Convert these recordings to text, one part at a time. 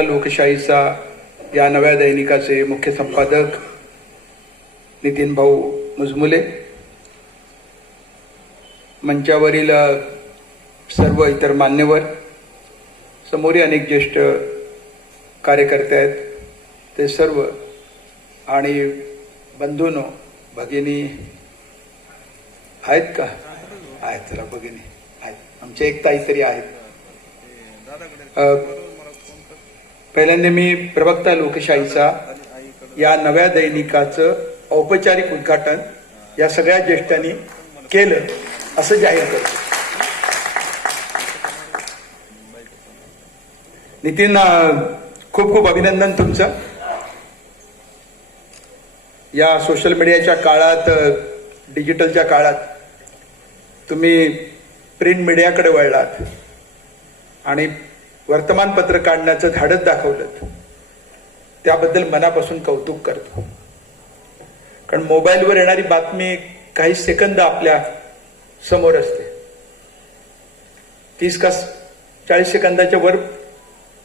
लोकशाहीचा या नव्या दैनिकाचे मुख्य संपादक नितीन भाऊ मुजमुले. मंचावरील सर्व इतर मान्यवर समोरही अनेक ज्येष्ठ कार्यकर्ते आहेत ते सर्व आणि बंधूनो भगिनी आहेत का? आहेत चला भगिनी आहेत. आमच्या एक ताई तरी आहेत. पहिल्यांदा मी प्रवक्ता लोकशाहीचा या नव्या दैनिकाचं औपचारिक उद्घाटन या सगळ्या ज्येष्ठांनी केलं असं जाहीर करतो. नितीन खूप खूप अभिनंदन तुमचं. या सोशल मीडियाच्या काळात डिजिटलच्या काळात तुम्ही प्रिंट मीडियाकडे वळलात. आणि वर्तमानपत्र काढण्याचं धाडस दाखवलं. त्याबद्दल मनापासून कौतुक करतो. कारण मोबाईलवर येणारी बातमी काही सेकंद आपल्यासमोर असते. तीस का चाळीस सेकंदाच्या वर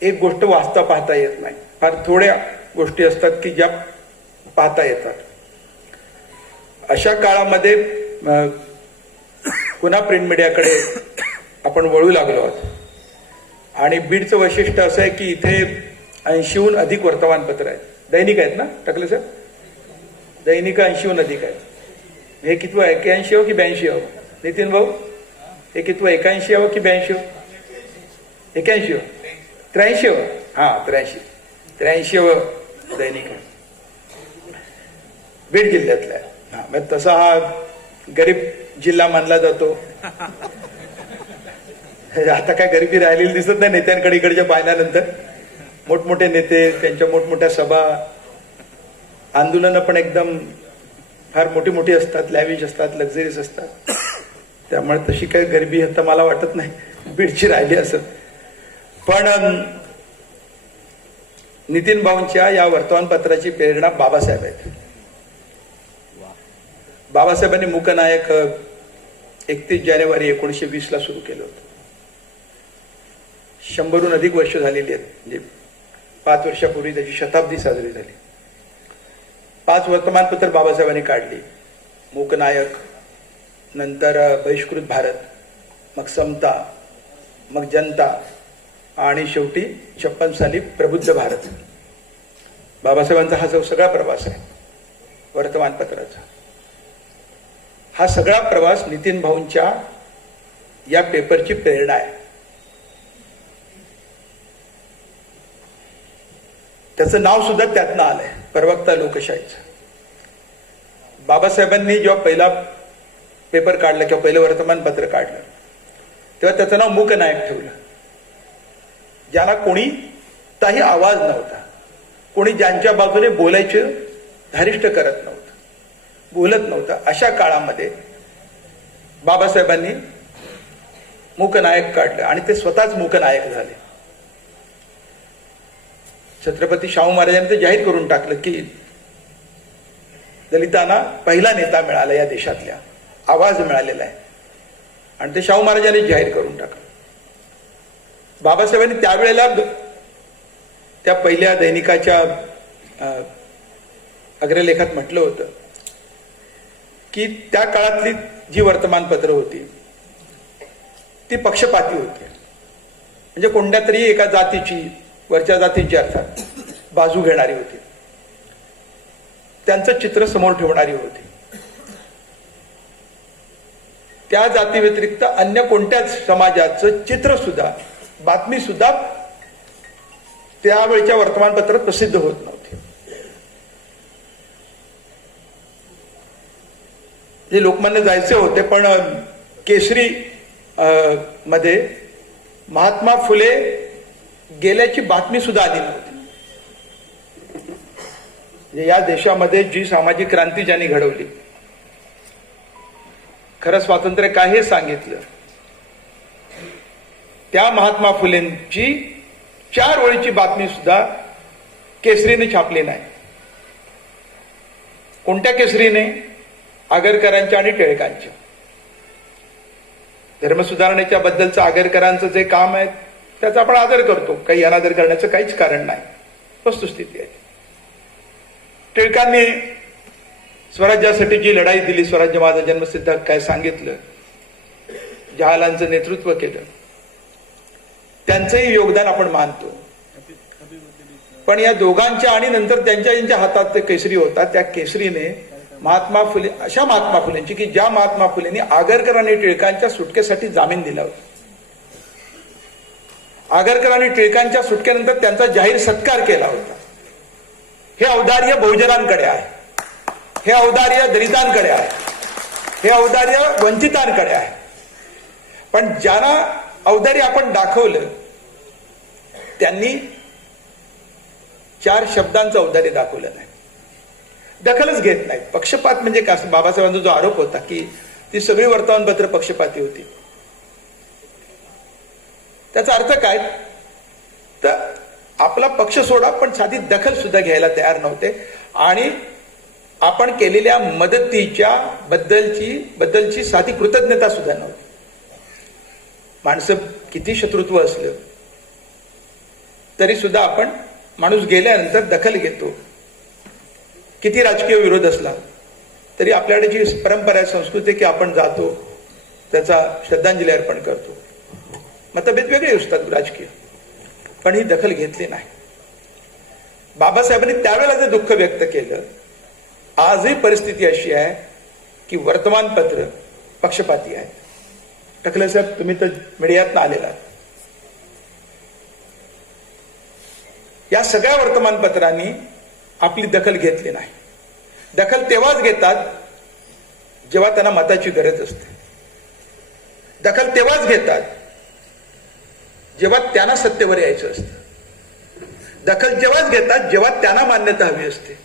एक गोष्ट वाचता पाहता येत नाही. फार थोड्या गोष्टी असतात की ज्या पाहता येतात. अशा काळामध्ये पुन्हा प्रिंट मीडियाकडे आपण वळू लागलो आहोत. आणि बीडचं वैशिष्ट्य असं आहे की इथे ऐंशीहून अधिक वर्तमानपत्र आहेत. दैनिक आहेत ना टाकले सर दैनिक ऐंशीहून अधिक आहेत. हे कितवं एक्याऐंशी हो की ब्याऐंशी हो नितीन भाऊ हे कितवं एकाऐंशी हो की ब्याऐंशी हो एक्याऐंशी हो त्र्याऐंशी हो हा त्र्याऐंशी. त्र्याऐंशी हो दैनिक आहे. बीड जिल्ह्यातला आहे हा मग तसा हा गरीब जिल्हा मानला जातो. आता काय गरिबी राहिलेली दिसत नाही नेत्यांकडे इकडच्या पाहिल्यानंतर मोठमोठे नेते त्यांच्या मोठमोठ्या सभा. आंदोलनं पण एकदम फार मोठी मोठी असतात लॅविश असतात लक्झरीज असतात. त्यामुळे तशी काही गरिबी आता मला वाटत नाही. बीडची राहिली असं पण नितीन भाऊंच्या या वर्तमानपत्राची प्रेरणा बाबासाहेब आहेत. बाबासाहेबांनी मूकनायक एकतीस जानेवारी एकोणीसशे वीस ला सुरू केलं होतं. शंभरहून अधिक वर्ष झालेली आहेत. म्हणजे पाच वर्षापूर्वी त्याची शताब्दी साजरी झाली. पाच वर्तमानपत्र बाबासाहेबांनी काढली. मूकनायक नंतर बहिष्कृत भारत मग समता मग जनता आणि शेवटी छप्पन साली प्रबुद्ध भारत. बाबासाहेबांचा हा जो सगळा प्रवास आहे वर्तमानपत्राचा हा सगळा प्रवास नितीन भाऊंच्या या पेपरची प्रेरणा आहे. त्याचं नाव सुद्धा त्यातनं आलंय प्रवक्ता लोकशाहीचं. बाबासाहेबांनी जेव्हा पहिला पेपर काढला किंवा पहिलं वर्तमानपत्र काढलं तेव्हा त्याचं नाव मूकनायक ठेवलं. ज्याला कोणी काही आवाज नव्हता कोणी ज्यांच्या बाजूने बोलायचं धारिष्ट करत नव्हतं बोलत नव्हतं अशा काळामध्ये बाबासाहेबांनी मूकनायक काढलं आणि ते स्वतःच मूकनायक झाले. छत्रपती शाहू महाराजांनी ते जाहीर करून टाकलं की दलितांना पहिला नेता मिळाला या देशातल्या. आवाज मिळालेला आहे. आणि ते शाहू महाराजांनी जाहीर करून टाकलं. बाबासाहेबांनी त्यावेळेला त्या पहिल्या दैनिकाच्या अं, अग्रलेखात म्हटलं होतं की त्या काळातली जी वर्तमानपत्र होती ती पक्षपाती होती. म्हणजे कोणत्या तरी एका जातीची वरच्या जातींची अर्थात. बाजू घेणारी होती. त्यांचं चित्र समोर ठेवणारी होती. त्या जाती व्यतिरिक्त अन्य कोणत्याच समाजाचं चित्र सुद्धा बातमी सुद्धा त्यावेळच्या वर्तमानपत्रात प्रसिद्ध होत नव्हती. जे लोकमान्य जायचे होते पण केसरी अं, मध्ये महात्मा फुले गेल्याची बातमी सुद्धा आली नव्हती. म्हणजे या देशामध्ये जी सामाजिक क्रांती ज्यांनी घडवली खरं स्वातंत्र्य काय हे सांगितलं. त्या महात्मा फुलेंची चार ओळीची बातमी सुद्धा केसरीने छापली नाही. कोणत्या केसरीने? आगरकरांच्या आणि टिळकांच्या. धर्मसुधारणेच्या बद्दलचं आगरकरांचं जे काम आहे त्याचा आपण आदर करतो. काही अनादर करण्याचं काहीच कारण नाही. वस्तुस्थिती आहे टिळकांनी स्वराज्यासाठी जी लढाई दिली स्वराज्य माझा जन्मसिद्ध काय सांगितलं? जहालांचं नेतृत्व केलं. त्यांचंही योगदान आपण मानतो. पण या दोघांच्या आणि नंतर त्यांच्या ज्यांच्या हातात ते केसरी होता. त्या केसरीने महात्मा फुले अशा महात्मा फुलेंची की ज्या महात्मा फुलेंनी आगरकर आणि टिळकांच्या सुटकेसाठी जामीन दिला होता. आगरकर आणि टिळकांच्या सुटकेनंतर त्यांचा जाहीर सत्कार केला होता. हे औदार्य बहुजनांकडे आहे. हे औदार्य दलितांकडे आहे. हे औदार्य वंचितांकडे आहे. पण ज्यांना औदार्य आपण दाखवलं त्यांनी चार शब्दांचं औदार्य दाखवलं नाही. दखलच घेत नाही पक्षपात म्हणजे का? बाबासाहेबांचा जो आरोप होता की ती सगळी वर्तमानपत्र पक्षपाती होती. त्याचा अर्थ काय? तर आपला पक्ष सोडा पण साधी दखल सुद्धा घ्यायला तयार नव्हते. आणि आपण केलेल्या मदतीच्या बद्दलची बद्दलची साधी कृतज्ञता सुद्धा नव्हती. माणसं किती शत्रुत्व असलं तरी सुद्धा आपण माणूस गेल्यानंतर दखल घेतो. किती राजकीय विरोध असला तरी आपल्याकडे जी परंपरा आहे संस्कृती की आपण जातो त्याचा श्रद्धांजली अर्पण करतो. मतभेद वेगळे असतात राजकीय. पण ही दखल घेतली नाही. बाबासाहेबांनी त्यावेळेला जे दुःख व्यक्त केलं आजही परिस्थिती अशी आहे की वर्तमानपत्र पक्षपाती आहे. टकले साहेब तुम्ही तर मीडियात आलेला या सगळ्या वर्तमानपत्रांनी आपली दखल घेतली नाही. दखल तेव्हाच घेतात जेव्हा त्यांना मताची गरज असते. दखल तेव्हाच घेतात जेव्हा त्यांना सत्तेवर यायचं असतं. दखल जेव्हाच घेतात जेव्हा त्यांना मान्यता हवी असते.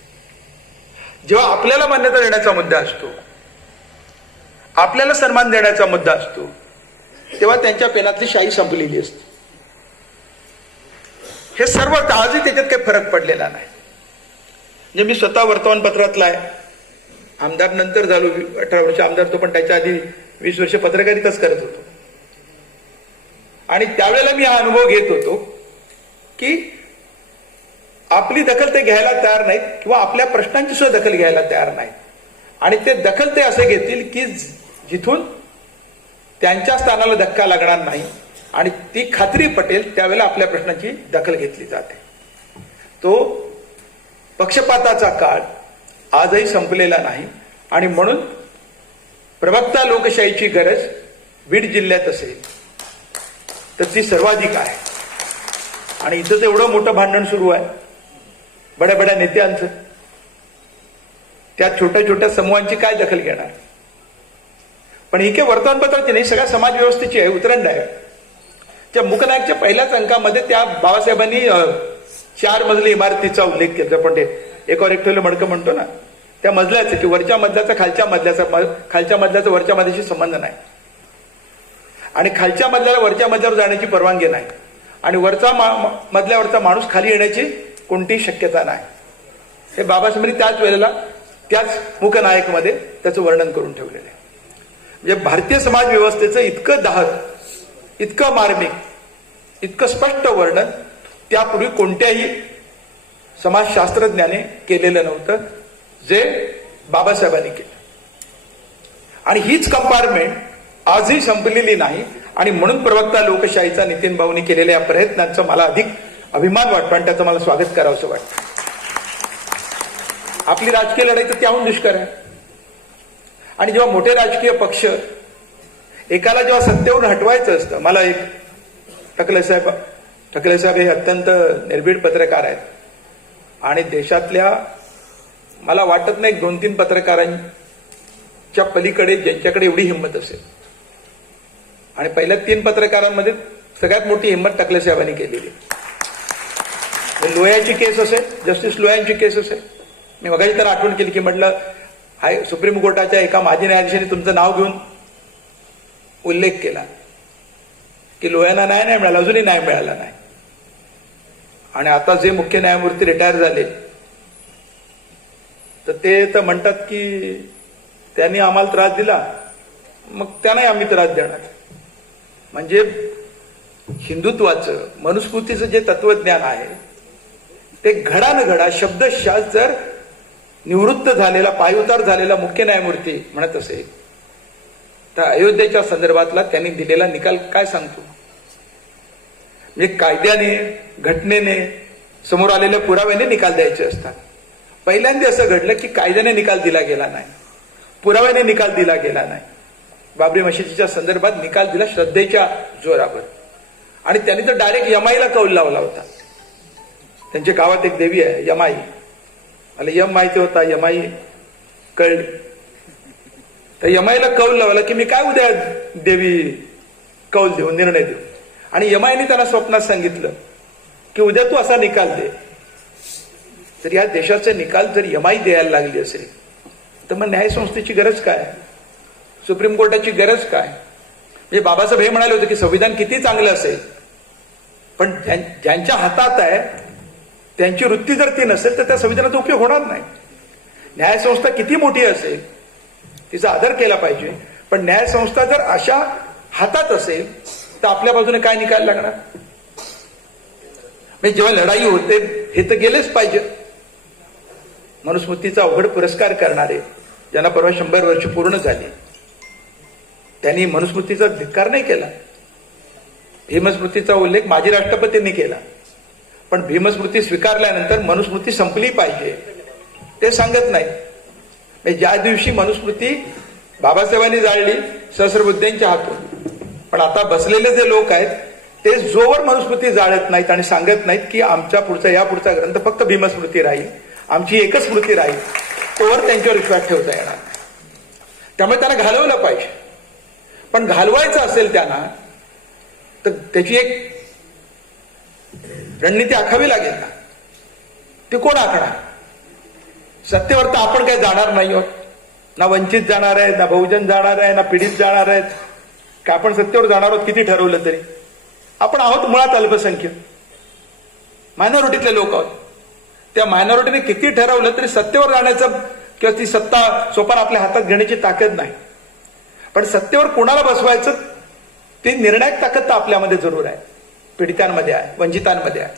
जेव्हा आपल्याला मान्यता देण्याचा मुद्दा असतो आपल्याला सन्मान देण्याचा मुद्दा असतो तेव्हा त्यांच्या पेनातली शाही संपलेली असते. हे सर्व आजही त्याच्यात काही फरक पडलेला नाही. म्हणजे मी स्वतः वर्तमानपत्रातला आहे. आमदार नंतर झालो अठरा वर्ष आमदार तो पण त्याच्या आधी वीस वर्ष पत्रकारिताच करत होतो. आणि त्यावेळेला मी हा अनुभव घेत होतो की आपली दखल ते घ्यायला तयार नाहीत किंवा आपल्या प्रश्नांची सुद्धा दखल घ्यायला तयार नाहीत. आणि ते दखल ते असे घेतील की जिथून त्यांच्या स्थानाला धक्का लागणार नाही आणि ती खात्री पटेल त्यावेळेला आपल्या प्रश्नाची दखल घेतली जाते. तो पक्षपाताचा काळ आजही संपलेला नाही आणि म्हणून प्रवक्ता लोकशाहीची गरज बीड जिल्ह्यात असेल. तर ती सर्वाधिक आहे. आणि इथं तर एवढं मोठं भांडण सुरू आहे. बड्या बड्या नेत्यांचं. त्या छोट्या छोट्या समूहांची काय दखल घेणार? पण ही काही वर्तमानपत्राची नाही सगळ्या समाज व्यवस्थेची आहे उतरंड आहे. त्या मुकनायकच्या पहिल्याच अंकामध्ये त्या बाबासाहेबांनी चार मजली इमारतीचा उल्लेख केला. पण ते एकावर एक ठेवलं मडकं म्हणतो ना त्या मजल्याचं की वरच्या मजल्याचा खालच्या मजल्याचा खालच्या मजल्याचा वरच्या मजल्याशी संबंध नाही. आणि खालच्या मजल्याला वरच्या मजल्यावर जाण्याची परवानगी नाही. आणि वरचा मा- मजल्यावरचा माणूस खाली येण्याची कोणतीही शक्यता नाही. हे बाबासाहेबांनी त्याच वेळेला त्याच मुखनायकमध्ये त्याचं वर्णन करून ठेवलेलं आहे. म्हणजे भारतीय समाज व्यवस्थेचं इतकं दाहक इतकं मार्मिक इतकं स्पष्ट वर्णन त्यापूर्वी कोणत्याही समाजशास्त्रज्ञाने केलेलं नव्हतं जे बाबासाहेबांनी केलं. आणि हीच कंपार्टमेंट आजही संपलेली नाही. आणि म्हणून प्रवक्ता लोकशाहीचा नितीन भाऊनी केलेल्या या प्रयत्नांचा मला अधिक अभिमान वाटतो आणि त्याचं मला स्वागत करावंसं वाटतं. आपली राजकीय लढाई तर त्याहून दुष्कर आहे. आणि जेव्हा मोठे राजकीय पक्ष एकाला जेव्हा सत्तेवरून हटवायचं असतं मला एक टकले साहेब टकले साहेब हे अत्यंत निर्भीड पत्रकार आहेत. आणि देशातल्या मला वाटत नाही दोन तीन पत्रकारांच्या पलीकडे ज्यांच्याकडे एवढी हिंमत असेल. आणि पहिल्या तीन पत्रकारांमध्ये सगळ्यात मोठी हिंमत टकले साहेबांनी केलेली. लोह्याची केस असेल जस्टिस लोह्यांची केस असेल. मी मगाशी तर आठवण केली की म्हटलं हाय सुप्रीम कोर्टाच्या एका माजी न्यायाधीशाने तुमचं नाव घेऊन उल्लेख केला. की लोह्यांना न्याय नाही मिळाला अजूनही न्याय मिळाला नाही. आणि आता जे मुख्य न्यायमूर्ती रिटायर झाले तर ते तर म्हणतात की त्यांनी आम्हाला त्रास दिला मग त्यांनाही आम्ही त्रास देणार. म्हणजे हिंदुत्वाचं मनुस्मृतीचं जे तत्वज्ञान आहे ते घडा न घडा शब्दशः जर निवृत्त झालेला पायउतार झालेला मुख्य न्यायमूर्ती म्हणत असेल तर अयोध्येच्या संदर्भातला त्यांनी दिलेला निकाल काय सांगतो? म्हणजे कायद्याने घटनेने समोर आलेल्या पुराव्याने निकाल द्यायचे असतात. पहिल्यांदा असं घडलं की कायद्याने निकाल दिला गेला नाही. पुराव्याने निकाल दिला गेला नाही. बाबरी मशिदीच्या संदर्भात निकाल दिला श्रद्धेच्या जोरावर. आणि त्यांनी तर डायरेक्ट यमाईला कौल लावला होता. त्यांच्या गावात एक देवी आहे यमाई. मला यम माहिती होता यमाई कळली. तर यमाईला कौल लावला की मी काय उद्या देवी कौल देऊ निर्णय देऊ? आणि यमाईने त्यांना स्वप्नात सांगितलं की उद्या तू असा निकाल दे. तर या देशाचे निकाल जर यमाई द्यायला लागली असेल तर मग न्यायसंस्थेची गरज काय सुप्रीम कोर्टाची गरज काय? म्हणजे बाबासाहेब हे म्हणाले होते की संविधान किती चांगलं असेल. पण ज्यांच्या हातात आहे त्यांची वृत्ती जर ती नसेल तर त्या संविधानाचा उपयोग होणार नाही. न्यायसंस्था किती मोठी असेल तिचा आदर केला पाहिजे. पण न्यायसंस्था जर अशा हातात असेल तर आपल्या बाजूने काय निकाल लागणार? म्हणजे जेव्हा लढाई होते हे तर गेलेच पाहिजे. मनुस्मृतीचा अवघड पुरस्कार करणारे ज्यांना परवा शंभर वर्ष पूर्ण झाली त्यांनी मनुस्मृतीचा धिक्कार नाही केला. भीमस्मृतीचा उल्लेख माजी राष्ट्रपतींनी केला. पण भीमस्मृती स्वीकारल्यानंतर मनुस्मृती संपली पाहिजे. ते सांगत नाही. म्हणजे ज्या दिवशी मनुस्मृती बाबासाहेबांनी जाळली सहस्रबुद्धेंच्या हातून. पण आता बसलेले जे लोक आहेत ते जोवर मनुस्मृती जाळत नाहीत आणि सांगत नाहीत की आमच्या पुढचा या पुढचा ग्रंथ फक्त भीमस्मृती राहील. आमची एकच स्मृती राहील. तोवर त्यांच्यावर विश्वास ठेवता येणार. त्यामुळे त्यांना घालवलं पाहिजे. पण घालवायचं असेल त्यांना तर त्याची एक रणनीती आखावी लागेल ना ती कोण आखणार? सत्तेवर तर आपण काही जाणार नाही आहोत. ना वंचित जाणार आहे ना बहुजन जाणार आहे ना पीडित जाणार आहेत. का आपण सत्तेवर जाणार आहोत किती ठरवलं तरी? आपण आहोत मुळात अल्पसंख्य. मायनॉरिटीतले लोक आहोत. त्या मायनॉरिटीने किती ठरवलं तरी सत्तेवर जाण्याचं किंवा ती सत्ता सोपान आपल्या हातात घेण्याची ताकद नाही. पण सत्तेवर कोणाला बसवायचं? ती निर्णायक ताकद तर आपल्यामध्ये जरूर आहे. पीडितांमध्ये आहे वंचितांमध्ये आहे.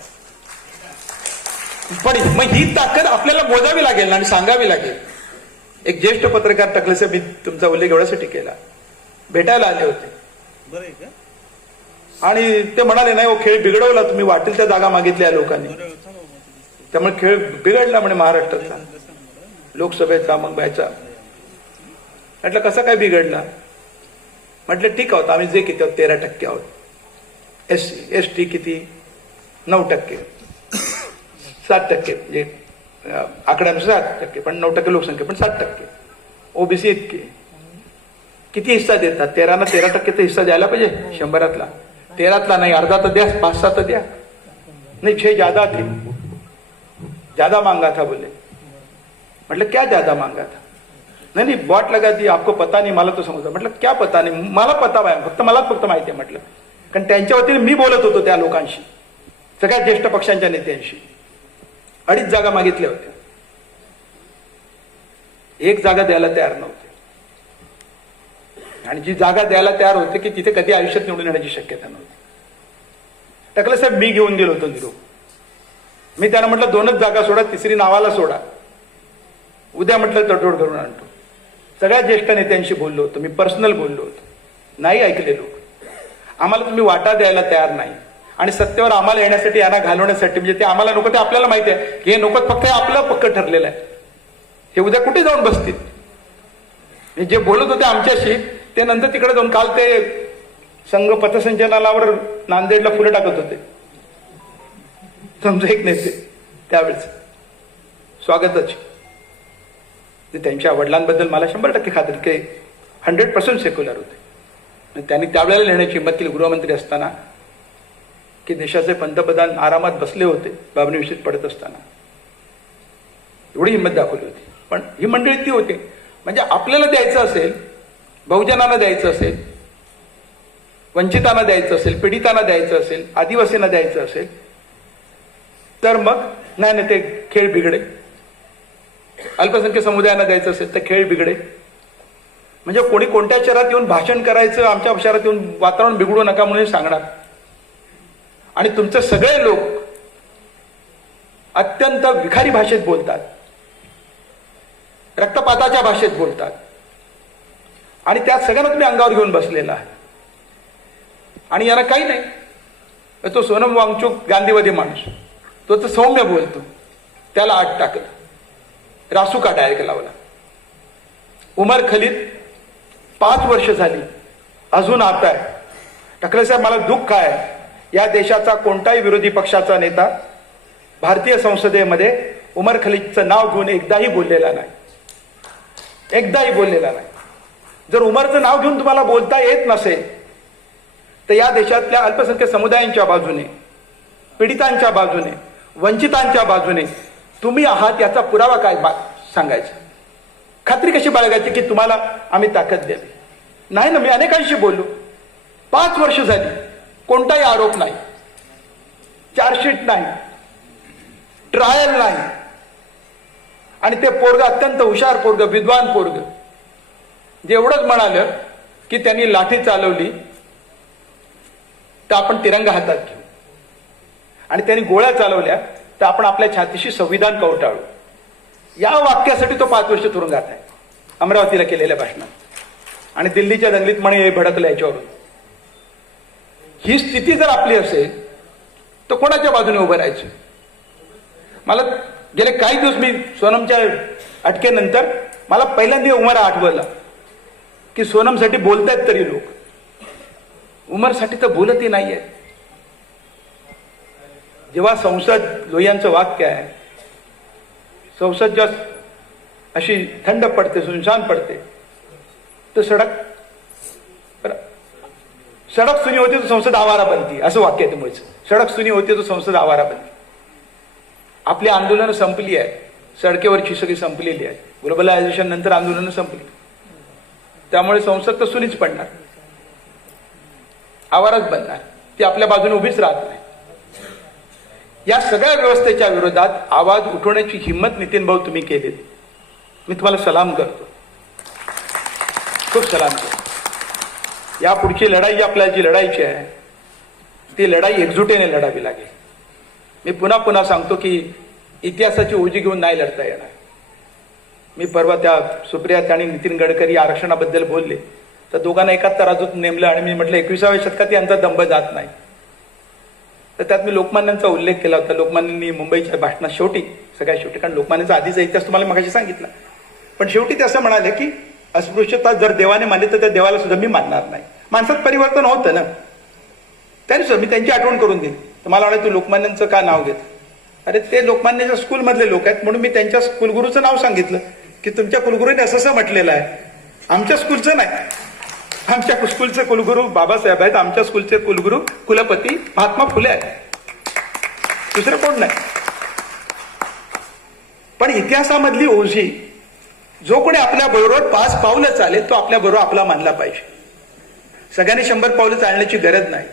पण मग ही ताकद आपल्याला मोजावी लागेल आणि सांगावी लागेल. एक ज्येष्ठ पत्रकार टकलेसे मी तुमचा उल्लेख एवढ्यासाठी केला. भेटायला आले होते. आणि ते म्हणाले नाही हो खेळ बिघडवला तुम्ही वाटेल त्या जागा मागितल्या लोकांनी. त्यामुळे खेळ बिघडला म्हणे महाराष्ट्रातला. लोकसभेचा मग व्हायचा. म्हटलं कसा काय बिघडला? म्हटलं ठीक आहोत आम्ही जे किती आहोत तेरा टक्के आहोत. एस एस टी किती? नऊ टक्के. सात टक्के म्हणजे आकड्यानुसार सात टक्के पण नऊ टक्के लोकसंख्या पण सात टक्के. ओबीसी इतके. किती हिस्सा देतात? तेरा ना तेरा टक्के तर हिस्सा द्यायला पाहिजे शंभरातला. तेरातला नाही अर्धा तर द्या पाच सहा तर द्या. नहीं छह ज्यादा थे ज्यादा मांगा था बोले मतलब क्या ज्यादा मांगा था? नाही नाही बॉट लगा दी आपको पता नाही मला तो समजला. म्हटलं क्या पता नाही मला पता बाय फक्त मलाच फक्त माहिती आहे म्हटलं. कारण त्यांच्या वतीने मी बोलत होतो त्या लोकांशी सगळ्या ज्येष्ठ पक्षांच्या नेत्यांशी. अडीच जागा मागितल्या होत्या. एक जागा द्यायला तयार नव्हते. आणि जी जागा द्यायला तयार होते की तिथे कधी आयुष्यात निवडून येण्याची शक्यता नव्हती. टकले साहेब मी घेऊन गेलो होतो निरोप. मी त्यांना म्हटलं दोनच जागा सोडा तिसरी नावाला सोडा. उद्या म्हटलं तडजोड करून आणतो. सगळ्या ज्येष्ठ नेत्यांशी बोललो होतो मी पर्सनल बोललो होतो. नाही ऐकले लोक. आम्हाला तुम्ही वाटा द्यायला तयार नाही. आणि सत्तेवर आम्हाला येण्यासाठी यांना घालवण्यासाठी म्हणजे ते आम्हाला नको ते आपल्याला माहिती आहे. की हे नको फक्त आपलं पक्क ठरलेलं आहे. हे उद्या कुठे जाऊन बसतील? हे जे बोलत होते आमच्याशी ते नंतर तिकडे जाऊन काल ते संघ पथसंचलनावर नांदेडला फुलं टाकत होते. समजा एक नेते त्यावेळेस. स्वागतच. ते त्यांच्या वडिलांबद्दल मला शंभर टक्के खात्री ते हंड्रेड पर्सेंट सेक्युलर होते. त्यांनी त्यावेळेला लिहिण्याची हिंमत केली गृहमंत्री असताना की देशाचे पंतप्रधान आरामात बसले होते बाबरीविषयी पडत असताना. एवढी हिंमत दाखवली होती. पण ही मंडळी ती होती. म्हणजे आपल्याला द्यायचं असेल बहुजनांना द्यायचं असेल वंचितांना द्यायचं असेल पीडितांना द्यायचं असेल आदिवासींना द्यायचं असेल तर मग नाही नाही ते खेळ बिघडे अल्पसंख्य समुदायांना द्यायचं असेल तर खेळ बिघडे. म्हणजे कोणी कोणत्या शहरात येऊन भाषण करायचं आमच्या शहरात येऊन वातावरण बिघडू नका म्हणून सांगणार. आणि तुमचे सगळे लोक अत्यंत विखारी भाषेत बोलतात. रक्तपाताच्या भाषेत बोलतात. आणि त्या सगळ्यांना तुम्ही अंगावर घेऊन बसलेला आहे. आणि याला काही नाही. तो सोनम वांगचूक गांधीवादी माणूस. तो तर सौम्य बोलतो. त्याला आत टाकलं. रासुका डायरेक्ट लावला. उमर खलीद पाच वर्ष झाली. अजून आता आहे. ठाकरे साहेब मला दुःख काय या देशाचा कोणताही विरोधी पक्षाचा नेता भारतीय संसदेमध्ये उमर खलीदचं नाव घेऊन एकदाही बोललेला नाही. एकदाही बोललेला नाही. जर उमरचं नाव घेऊन तुम्हाला बोलता येत नसेल तर या देशातल्या अल्पसंख्याक समुदायांच्या बाजूने पीडितांच्या बाजूने वंचितांच्या बाजूने तुम्ही आहात याचा पुरावा काय बा सांगायचा? खात्री कशी बाळगायची की तुम्हाला आम्ही ताकद द्यावी नाही ना मी अनेकांशी बोललो. पाच वर्ष झाली. कोणताही आरोप नाही. चार्जशीट नाही. ट्रायल नाही. आणि ते पोरग अत्यंत हुशार पोरग विद्वान पोरग. जेवढंच म्हणालं की त्यांनी लाठी चालवली तर आपण तिरंगा हातात घेऊ. आणि त्यांनी गोळ्या चालवल्या तर आपण आपल्या छातीशी संविधान कवटाळू या वाक्यासाठी तो पाच वर्ष तुरुंगात आहे. अमरावतीला केलेल्या भाषणात. आणि दिल्लीच्या दंगलीत म्हणे हे भडकलं याच्यावरून. ही स्थिती जर आपली असेल तर कोणाच्या बाजूने उभं राहायचं? मला गेले काही दिवस मी सोनमच्या अटकेनंतर मला पहिल्यांदा उमर आठवलं की सोनमसाठी बोलतायत तरी लोक. उमरसाठी तर बोलतही नाहीये जेव्हा संसद लोहियांचं वाक्य आहे संसद जेव्हा अशी थंड पडते सुनसान पडते तर सडक सडक सुनी होती तर संसद आवारा बनती असं वाक्य आहे त्यामुळेच सडक सुनी होती तर संसद आवारा बनती. आपली आंदोलनं संपली आहे सडकेवरची सगळी संपलेली आहे ग्लोबलायझेशन नंतर आंदोलनं संपली. त्यामुळे संसद तर सुनीच पडणार. आवारच बनणार. ती आपल्या बाजूने उभीच राहत नाही. या सगळ्या व्यवस्थेच्या विरोधात आवाज उठवण्याची हिंमत नितीन भाऊ तुम्ही केली मी तुम्हाला सलाम करतो. खूप सलाम करतो. या पुढची लढाई जी आपल्याला जी लढायची आहे ती लढाई एकजुटीने लढावी लागेल. मी पुन्हा पुन्हा सांगतो की इतिहासाची ओजी घेऊन नाही लढता येणार. मी परवा त्या सुप्रिया आणि नितीन गडकरी आरक्षणाबद्दल बोलले. तर दोघांना एकाच तराजूत नेमलं आणि मी म्हटलं एकविसाव्या शतकात यांचा दंब जात नाही. तर त्यात मी लोकमान्यांचा उल्लेख केला होता. लोकमान्यांनी मुंबईच्या भाषणात शेवटी सगळ्या शेवटी कारण लोकमान्यांचा आधीचा इतिहास तुम्हाला मगाशी सांगितला. पण शेवटी ते असं म्हणाले की अस्पृश्यता जर देवाने मानली तर त्या देवाला सुद्धा मी मानणार नाही. माणसात परिवर्तन होतं ना. त्यानुसार मी त्यांची आठवण करून दिली तर मला वाटलं तू लोकमान्यांचं का नाव घेत? अरे ते लोकमान्याच्या स्कूलमधले लोक आहेत म्हणून मी त्यांच्या कुलगुरूचं नाव सांगितलं की तुमच्या कुलगुरूने असं असं म्हटलेलं आहे. आमच्या स्कूलचं नाही. आमच्या स्कूलचे कुलगुरू बाबासाहेब आहेत. आमच्या स्कूलचे कुलगुरू कुलपती महात्मा फुले आहेत. दुसरं कोण नाही? पण इतिहासामधली ओझी जो कोणी आपल्या बरोबर पाच पावलं चालेल तो आपल्या बरोबर आपला मानला पाहिजे. सगळ्यांनी शंभर पावलं चालण्याची गरज नाही.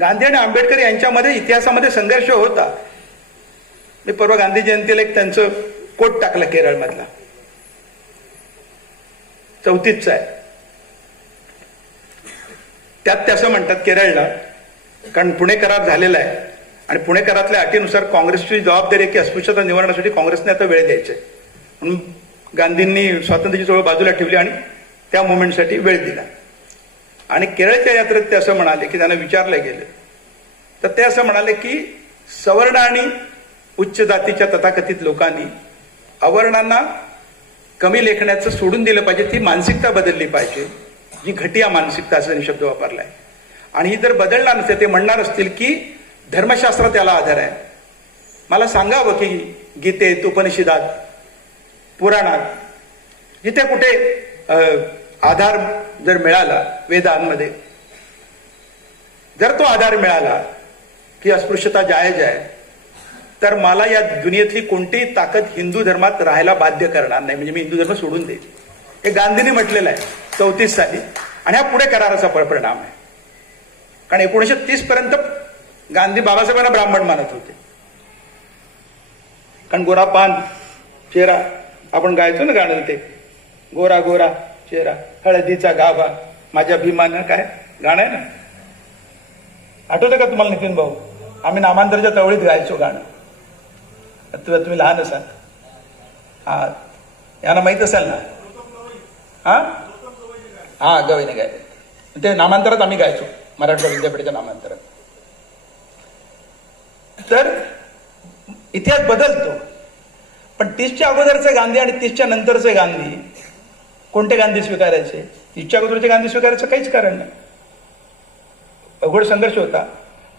गांधी आणि आंबेडकर यांच्यामध्ये इतिहासामध्ये संघर्ष होता. मी परवा गांधी जयंतीला एक त्यांचं कोट टाकलं केरळमधला. चौथीच आहे. त्यात ते असं म्हणतात केरळला कारण पुणे करार झालेला आहे. आणि पुणे करातल्या अटीनुसार काँग्रेसची जबाबदारी आहे की अस्पृश्यता निवारणासाठी काँग्रेसने आता वेळ द्यायचे आहे. म्हणून गांधींनी स्वातंत्र्याची चळवळ बाजूला ठेवली आणि त्या मुवमेंटसाठी वेळ दिला. आणि केरळच्या यात्रेत ते असं म्हणाले की त्यांना विचारलं गेलं. तर ते असं म्हणाले की सवर्ण आणि उच्च जातीच्या तथाकथित लोकांनी अवर्णांना कमी लेखण्याचं सोडून दिलं पाहिजे ती मानसिकता बदलली पाहिजे. ही घटिया मानसिकता असं त्यांनी शब्द वापरलाय. आणि ही जर बदलणार नसते ते म्हणणार असतील की धर्मशास्त्रात त्याला आधार आहे. मला सांगावं की गीतेत उपनिषदात पुराणात जिथे कुठे आधार जर मिळाला वेदांमध्ये जर तो आधार मिळाला की अस्पृश्यता जायज आहे तर मला या दुनियेतली कोणतीही ताकद हिंदू धर्मात राहायला बाध्य करणार नाही. म्हणजे मी हिंदू धर्म सोडून देईल हे गांधींनी म्हटलेलं आहे चौतीस साली. आणि हा पुढे कराराचा प- परिणाम आहे. कारण एकोणीसशे तीस पर्यंत गांधी बाबासाहेबांना ब्राह्मण मानत होते. कारण गोरा पान चेहरा आपण गायचो ना गाणं ते. गोरा गोरा चेहरा हळदीचा गाभा माझ्या भीमानं काय? गाणं आहे ना. आठवतं का तुम्हाला नितीन भाऊ? आम्ही नामांतरच्या तवळीत गायचो गाणं. तुला तुम्ही लहान असाल. हा यांना माहीत असेल ना? हा हा गवईने गायले ते नामांतरात आम्ही गायचो मराठवाडा विद्यापीठाच्या नामांतरात तर इतिहास बदलतो पण तीसच्या अगोदरचे गांधी आणि तीसच्या नंतरचे गांधी कोणते गांधी स्वीकारायचे तीसच्या अगोदरचे गांधी स्वीकारायचं काहीच कारण नाही अवघड संघर्ष होता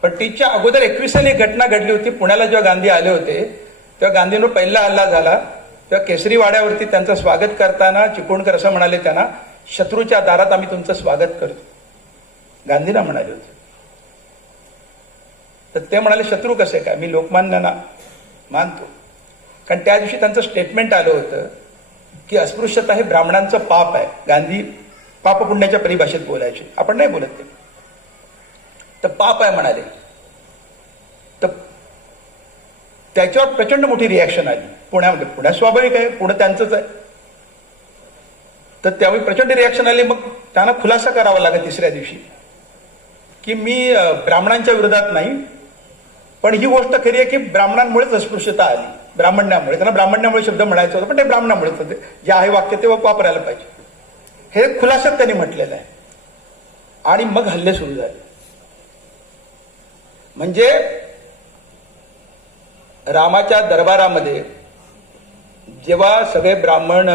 पण तीसच्या अगोदर एकविसाली एक घटना घडली होती पुण्याला जेव्हा गांधी आले होते तेव्हा गांधींवर पहिला हल्ला झाला तेव्हा केसरी वाड्यावरती त्यांचं स्वागत करताना चिपळूणकर असं म्हणाले त्यांना शत्रूच्या दारात आम्ही तुमचं स्वागत करतो. गांधींना म्हणाले होते. तर ते म्हणाले शत्रू कसे काय? मी लोकमान्यांना मानतो. कारण त्या दिवशी त्यांचं स्टेटमेंट आलं होतं की अस्पृश्यता हे ब्राह्मणांचं पाप आहे. गांधी पाप पुण्याच्या परिभाषेत बोलायचे. आपण नाही बोलत ते. तर पाप आहे म्हणाले. तर त्याच्यावर प्रचंड मोठी रिॲक्शन आली. पुण्यामध्ये पुण्यात स्वाभाविक आहे पुणे त्यांचंच आहे. तर त्यावेळी प्रचंड रिॲक्शन आली मग त्यांना खुलासा करावा लागेल तिसऱ्या दिवशी. की मी ब्राह्मणांच्या विरोधात नाही पण ही गोष्ट खरी आहे की ब्राह्मणांमुळेच अस्पृश्यता आली. ब्राह्मण्यामुळे. त्यांना ब्राह्मण्यामुळे शब्द म्हणायचं होतं पण ते ब्राह्मणामुळेच होते. जे आहे वाक्य ते वापरायला पाहिजे. हे खुलासा त्यांनी म्हटलेलं आहे. आणि मग हल्ले सुरू झाले. म्हणजे रामाच्या दरबारामध्ये जेव्हा सगळे ब्राह्मण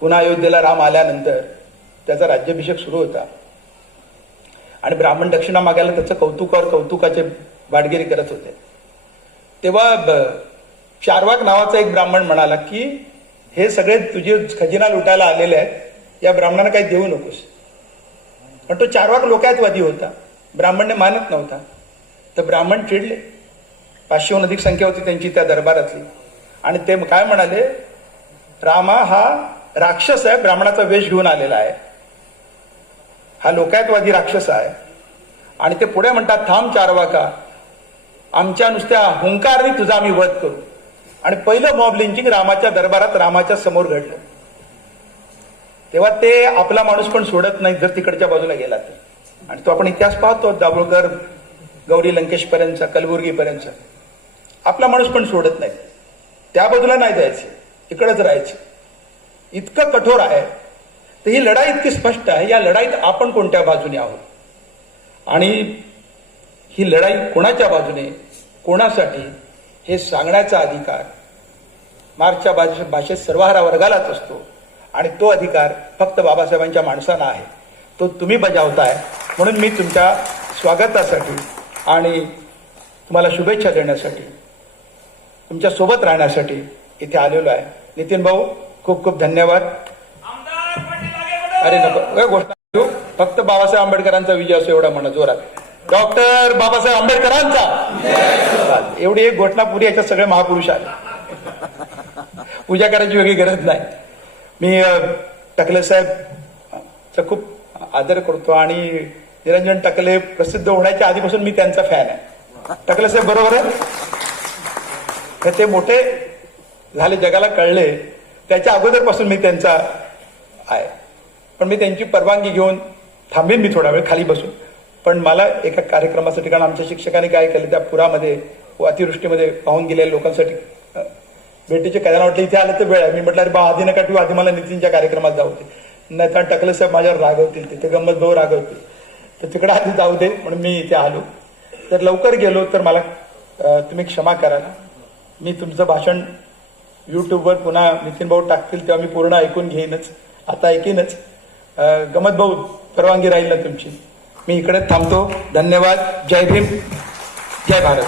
पुन्हा अयोध्येला राम आल्यानंतर त्याचा राज्याभिषेक सुरू होता. आणि ब्राह्मण दक्षिणा मागायला त्याचं कौतुकावर कौतुकाचे वाडगिरी करत होते. तेव्हा चारवाक नावाचा एक ब्राह्मण म्हणाला की हे सगळे तुझे खजिना लुटायला आलेले आहेत या ब्राह्मणांना काही देऊ नकोस. पण तो चारवाक लोकायतवादी होता. ब्राह्मणने मानत नव्हता. तर ब्राह्मण चिडले. पाचशेहून अधिक संख्या होती त्यांची त्या दरबारातली. आणि ते काय म्हणाले? रामा हा राक्षस आहे ब्राह्मणाचा वेश घेऊन आलेला आहे. हा लोकायतवादी राक्षस आहे. आणि ते पुढे म्हणतात थांब चारवाका आमच्या नुसत्या हुंकारने तुझा आम्ही वध करू. आणि पहिलं मॉब लिंचिंग रामाच्या दरबारात रामाच्या समोर घडलं. तेव्हा ते आपला माणूस पण सोडत नाही जर तिकडच्या बाजूला गेला तर. आणि तो आपण इतिहास पाहतो दाभोळकर गौरी लंकेश पर्यंतचा कलबुर्गी आपला माणूस पण सोडत नाही. त्या बाजूला नाही जायचे. इकडंच राहायचे. इतकं कठोर आहे. तर ही लढाई इतकी स्पष्ट आहे. या लढाईत आपण कोणत्या बाजूने आहोत? आणि ही लढाई कोणाच्या बाजूने कोणासाठी हे सांगण्याचा अधिकार मार्चच्या भाषे- भाषेत सर्वहारा वर्गालाच असतो. आणि तो अधिकार फक्त बाबासाहेबांच्या माणसांना आहे. तो तुम्ही बजावताय. म्हणून मी तुमच्या स्वागतासाठी आणि तुम्हाला शुभेच्छा देण्यासाठी तुमच्यासोबत राहण्यासाठी इथे आलेलो आहे. नितीन भाऊ खूप खूप धन्यवाद. अरे नको गोष्ट फक्त बाबासाहेब आंबेडकरांचा विजय असो एवढा म्हणा जोरात. डॉक्टर बाबासाहेब आंबेडकरांचा. एवढी एक घोषणा पुरी याच्यात सगळे महापुरुष आले पूजा करायची वेगळी गरज नाही. मी टकले साहेबचा खूप आदर करतो आणि निरंजन टकले प्रसिद्ध होण्याच्या आधीपासून मी त्यांचा फॅन आहे. टकले साहेब बरोबर आहे? हे ते मोठे झाले जगाला कळले. त्याच्या अगोदरपासून मी त्यांचा आहे. पण मी त्यांची परवानगी घेऊन थांबेन मी थोडा वेळ खाली बसून. पण मला एका कार्यक्रमासाठी कारण आमच्या शिक्षकांनी काय केलं त्या पुरामध्ये व अतिवृष्टीमध्ये पाहून गेलेल्या लोकांसाठी भेटीचे काय वाटले. इथे आलं तर वेळ आहे. मी म्हटलं अरे बा आधी नका ठेवू आधी मला नितीनच्या कार्यक्रमात जाऊ दे. नाही तर टकले साहेब माझ्यावर रागवतील तिथे गंमत भाऊ रागवतील. तर तिकडे आधी जाऊ दे म्हणून मी इथे आलो. तर लवकर गेलो तर मला तुम्ही क्षमा कराल मी तुमचं भाषण युट्यूबवर पुन्हा नितीन भाऊ टाकतील तेव्हा मी पूर्ण ऐकून घेईनच. आता ऐकीनच. गमत भाऊ परवानगी राहील ना तुमची. मी इकडे थांबतो. धन्यवाद. जय भीम. जय भारत.